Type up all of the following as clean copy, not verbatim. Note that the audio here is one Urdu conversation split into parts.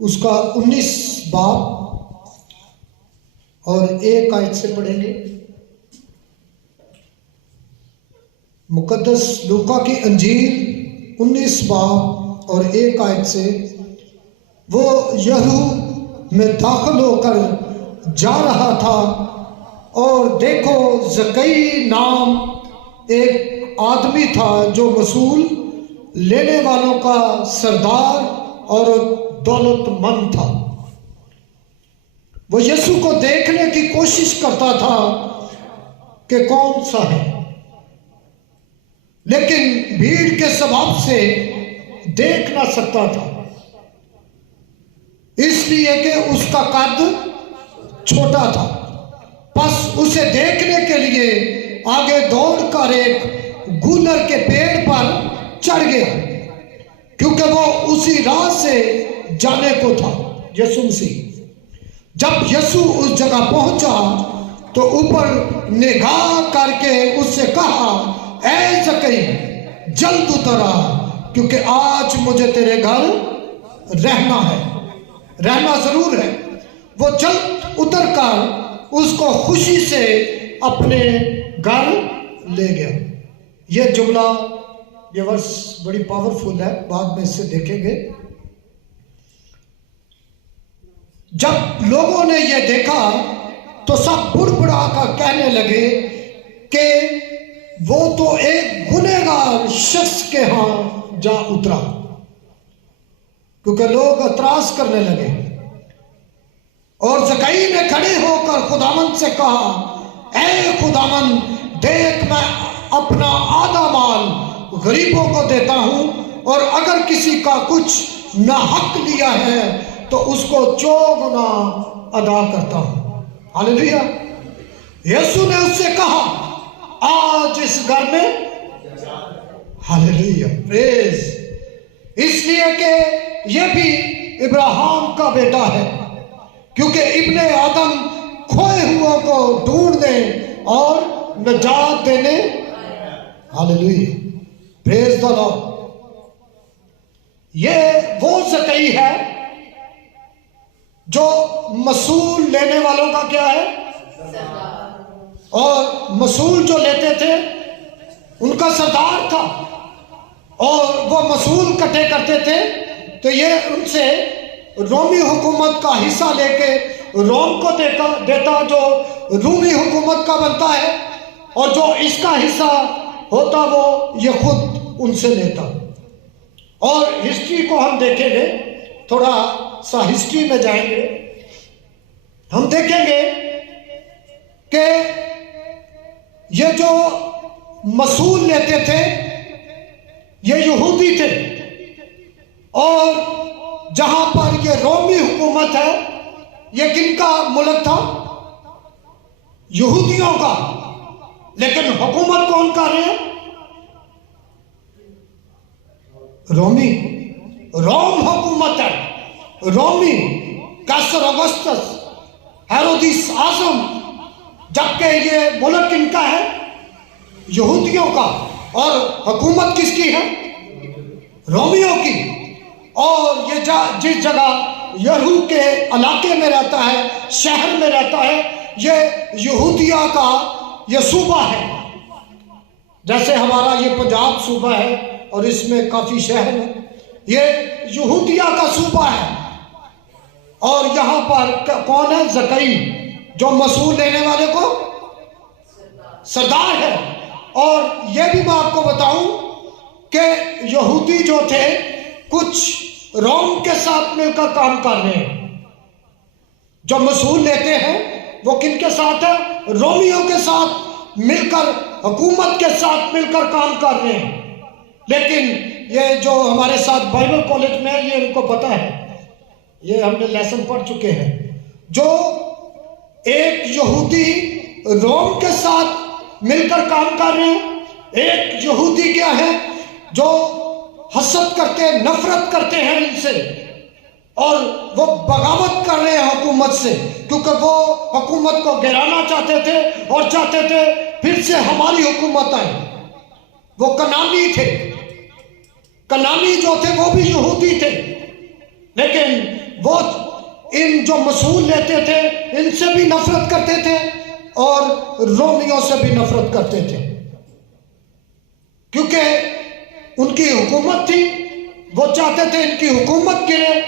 اس کا 19 باب اور 1 آیت سے پڑھیں گے۔ مقدس لوکا کی انجیل 19 باب اور 1 آیت سے، وہ یریحو میں داخل ہو کر جا رہا تھا اور دیکھو زکئی نام ایک آدمی تھا جو وصول لینے والوں کا سردار اور دولت مند تھا۔ وہ یسوع کو دیکھنے کی کوشش کرتا تھا کہ کون سا ہے، لیکن بھیڑ کے سبب سے دیکھ نہ سکتا تھا، اس لیے کہ اس کا قد چھوٹا تھا۔ پس اسے دیکھنے کے لیے آگے دوڑ کر ایک گولر کے پیڑ پر چڑھ گیا، کیونکہ وہ اسی راہ سے جانے کو تھا۔ یسوع مسیح جب یسوع اس جگہ پہنچا تو اوپر نگاہ کر کے اس سے کہا، اے زکئی جلد اتر آ، کیونکہ آج مجھے تیرے گھر رہنا ضرور ہے۔ وہ جلد اتر کر اس کو خوشی سے اپنے گھر لے گیا۔ یہ جملہ، یہ ورس بڑی پاورفل ہے، بعد میں اس سے دیکھیں گے۔ جب لوگوں نے یہ دیکھا تو سب بڑبڑا کر کہنے لگے کہ وہ تو ایک گنہگار شخص کے ہاں جا اترا، کیونکہ لوگ اعتراض کرنے لگے۔ اور زکئی نے کھڑے ہو کر خداوند سے کہا، اے خداوند دیکھ، میں اپنا آدھا مال غریبوں کو دیتا ہوں، اور اگر کسی کا کچھ ناحق لیا ہے تو اس کو 4 گنا ادا کرتا ہوں۔ ہاللیلویا۔ یسوع نے اس سے کہا، آج اس گھر میں، ہاللیلویا، پریز، اس لیے کہ یہ بھی ابراہیم کا بیٹا ہے، کیونکہ ابن آدم کھوئے ہوا کو ڈھونڈنے اور نجات دینے، ہاللیلویا، پریز دی لارڈ۔ یہ وہ زکئی ہے جو مصول لینے والوں کا کیا ہے، اور مصول جو لیتے تھے ان کا سردار تھا، اور وہ مصول کٹھے کرتے تھے تو یہ ان سے رومی حکومت کا حصہ لے کے روم کو دیتا جو رومی حکومت کا بنتا ہے، اور جو اس کا حصہ ہوتا وہ یہ خود ان سے لیتا۔ اور ہسٹری کو ہم دیکھیں گے، تھوڑا سا ہسٹری میں جائیں گے، ہم دیکھیں گے کہ یہ جو مصول لیتے تھے یہ یہودی تھے، اور جہاں پر یہ رومی حکومت ہے یہ کن کا ملک تھا، یہودیوں کا، لیکن حکومت کون کر رہے ہیں، روم حکومت ہے، رومی، کیسر اگسطس، ہیرودیس اعظم، جبکہ یہ ملک کن کا ہے، یہودیوں کا، اور حکومت کس کی ہے، رومیوں کی۔ اور یہ جس جگہ یریحو کے علاقے میں رہتا ہے، شہر میں رہتا ہے، یہ یہودیہ کا یہ صوبہ ہے، جیسے ہمارا یہ پنجاب صوبہ ہے اور اس میں کافی شہر ہے، یہ یہودیہ کا صوبہ ہے۔ اور یہاں پر کون ہے، زکئی، جو مصول لینے والے کو سردار ہے۔ اور یہ بھی میں آپ کو بتاؤں کہ یہودی جو تھے کچھ روم کے ساتھ مل کر کام کر رہے ہیں، جو مصول لیتے ہیں وہ کن کے ساتھ ہے، رومیوں کے ساتھ مل کر، حکومت کے ساتھ مل کر کام کر رہے ہیں۔ لیکن یہ جو ہمارے ساتھ بائبل کالج میں ہے یہ ان کو پتہ ہے، یہ ہم نے لیسن پڑھ چکے ہیں، جو ایک یہودی روم کے ساتھ مل کر کام کر رہے ہیں، ایک یہودی کیا ہے جو حسد کرتے، نفرت کرتے ہیں ان سے، اور وہ بغاوت کر رہے ہیں حکومت سے، کیونکہ وہ حکومت کو گرانا چاہتے تھے اور چاہتے تھے پھر سے ہماری حکومت آئے۔ وہ کنانی تھے، کنانی جو تھے وہ بھی یہودی تھے، لیکن وہ ان جو مصول لیتے تھے ان سے بھی نفرت کرتے تھے اور رومیوں سے بھی نفرت کرتے تھے، کیونکہ ان کی حکومت تھی، وہ چاہتے تھے ان کی حکومت گرے۔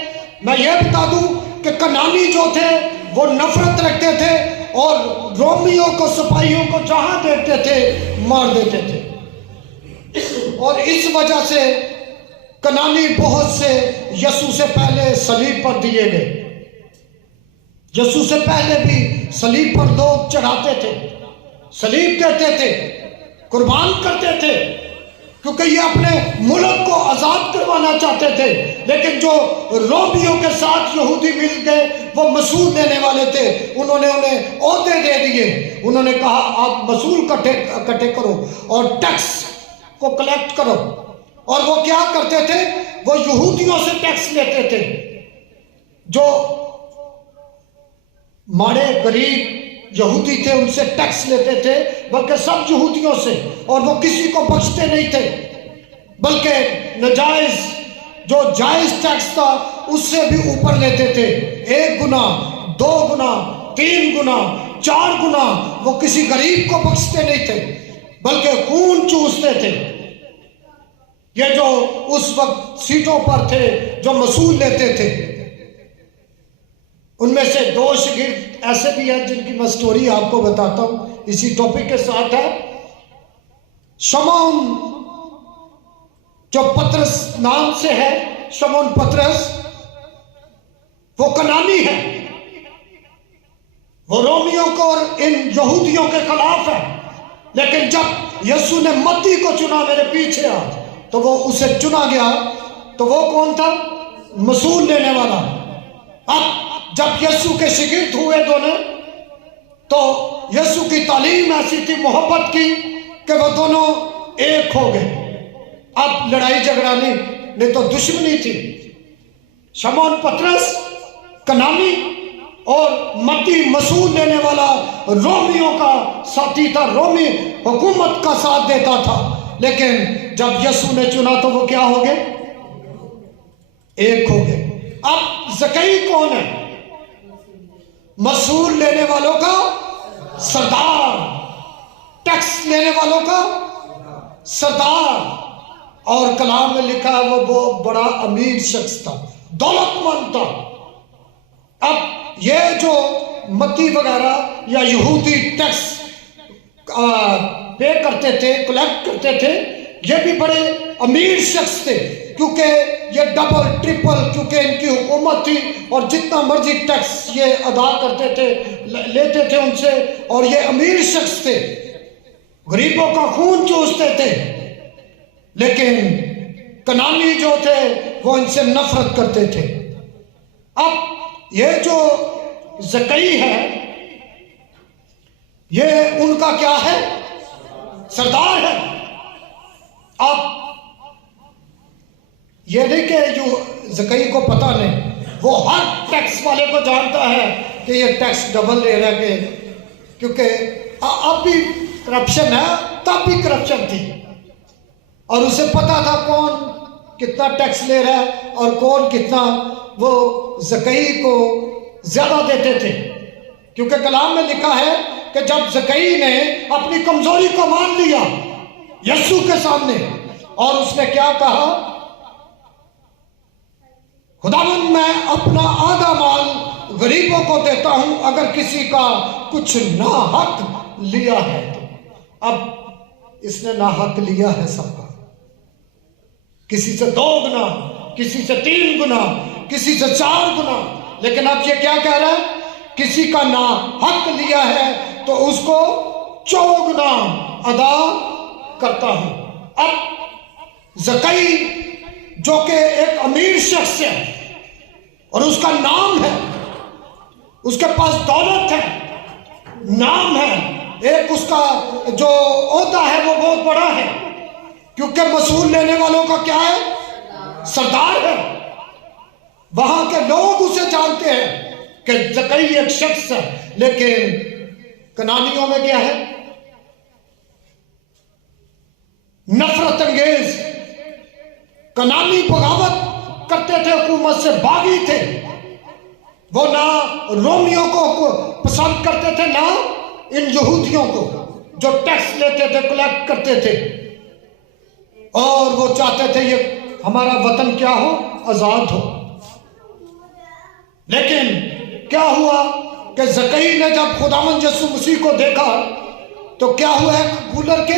میں یہ بتا دوں کہ کنعانی جو تھے وہ نفرت رکھتے تھے اور رومیوں کو، سپاہیوں کو جہاں دیکھتے تھے مار دیتے تھے، اور اس وجہ سے کنعانی بہت سے یسوع سے پہلے صلیب پر دیے گئے۔ یسوع سے پہلے بھی صلیب پر لوگ چڑھاتے تھے، صلیب کرتے تھے، قربان کرتے تھے، کیونکہ یہ اپنے ملک کو آزاد کروانا چاہتے تھے۔ لیکن جو رومیوں کے ساتھ یہودی مل گئے، وہ مصول دینے والے تھے، انہوں نے انہیں عہدے دے دیے۔ انہوں نے کہا آپ مصول اکٹھے کرو اور ٹیکس کو کلیکٹ کرو، اور وہ کیا کرتے تھے؟ وہ یہودیوں سے ٹیکس لیتے تھے، جو ماڑے غریب یہودی تھے ان سے ٹیکس لیتے تھے، بلکہ سب یہودیوں سے، اور وہ کسی کو بخشتے نہیں تھے، بلکہ ناجائز جو جائز ٹیکس تھا اس سے بھی اوپر لیتے تھے، 1 گنا، 2 گنا، 3 گنا، 4 گنا۔ وہ کسی غریب کو بخشتے نہیں تھے بلکہ خون چوستے تھے۔ یہ جو اس وقت سیٹوں پر تھے جو مصول لیتے تھے، ان میں سے 2 شاگرد ایسے بھی ہیں جن کی میں سٹوری آپ کو بتاتا ہوں، اسی ٹاپک کے ساتھ ہے۔ شمعون جو پطرس نام سے ہے، شمعون پطرس، وہ کنعانی ہے، وہ رومیوں کو اور ان یہودیوں کے خلاف ہے۔ لیکن جب یسوع نے متی کو چنا، میرے پیچھے آ، تو وہ اسے چنا گیا، تو وہ کون تھا؟ مصول لینے والا۔ اب جب یسوع کے شاگرد ہوئے دونوں، تو یسوع کی تعلیم ایسی تھی محبت کی کہ وہ دونوں ایک ہو گئے۔ اب لڑائی جھگڑا نہیں تو دشمنی تھی۔ شمعون پطرس کنعانی اور متی مصول لینے والا رومیوں کا ساتھی تھا، رومی حکومت کا ساتھ دیتا تھا۔ لیکن جب یسوع نے چنا تو وہ کیا ہو گئے؟ ایک ہو گئے۔ اب زکئی کون ہے؟ مصول لینے والوں کا سردار، ٹیکس لینے والوں کا سردار، اور کلام میں لکھا ہے وہ بہت بڑا امیر شخص تھا، دولت مند تھا۔ اب یہ جو متی وغیرہ یا یہودی ٹیکس پے کرتے تھے، کلیکٹ کرتے تھے، یہ بھی بڑے امیر شخص تھے، کیونکہ یہ ڈبل ٹرپل، کیونکہ ان کی حکومت تھی اور جتنا مرضی ٹیکس یہ ادا کرتے تھے، لیتے تھے ان سے، اور یہ امیر شخص تھے، غریبوں کا خون چوستے تھے۔ لیکن کنعانی جو تھے وہ ان سے نفرت کرتے تھے۔ اب یہ جو زکئی ہے، یہ ان کا کیا ہے؟ سردار ہے۔ اب یہ نہیں کہ جو زکئی کو پتہ نہیں، وہ ہر ٹیکس والے کو جانتا ہے کہ یہ ٹیکس ڈبل لے رہا ہے، کیونکہ اب بھی کرپشن ہے، تب بھی کرپشن تھی، اور اسے پتا تھا کون کتنا ٹیکس لے رہا ہے اور کون کتنا۔ وہ زکئی کو زیادہ دیتے تھے، کیونکہ کلام میں لکھا ہے کہ جب زکئی نے اپنی کمزوری کو مان لیا یسوع کے سامنے، اور اس نے کیا کہا؟ خداوند میں اپنا آدھا مال غریبوں کو دیتا ہوں اگر کسی کا کچھ ناحق لیا ہے تو۔ اب اس نے ناحق لیا ہے سب کا، کسی سے 2 گنا، کسی سے 3 گنا، کسی سے 4 گنا۔ لیکن اب یہ کیا کہہ رہا ہے؟ کسی کا ناحق لیا ہے تو اس کو 4 گنا ادا کرتا ہوں۔ اب زکئی جو کہ ایک امیر شخص ہے اور اس کا نام ہے، اس کے پاس دولت ہے، نام ہے، ایک اس کا جو عہدہ ہے وہ بہت بڑا ہے، کیونکہ مصول لینے والوں کا کیا ہے؟ سردار ہے۔ وہاں کے لوگ اسے جانتے ہیں کہ زکئی ایک شخص ہے، لیکن کنعانیوں میں کیا ہے؟ نفرت انگیز۔ کنعانی بغاوت کرتے تھے، حکومت سے باغی تھے، وہ نہ رومیوں کو پسند کرتے تھے نہ ان یہودیوں کو جو ٹیکس لیتے تھے، کلیکٹ کرتے تھے، اور وہ چاہتے تھے یہ ہمارا وطن کیا ہو؟ آزاد ہو۔ لیکن کیا ہوا کہ زکریا نے جب خداوند یسوع مسیح کو دیکھا تو کیا ہوا؟ ایک گولر کے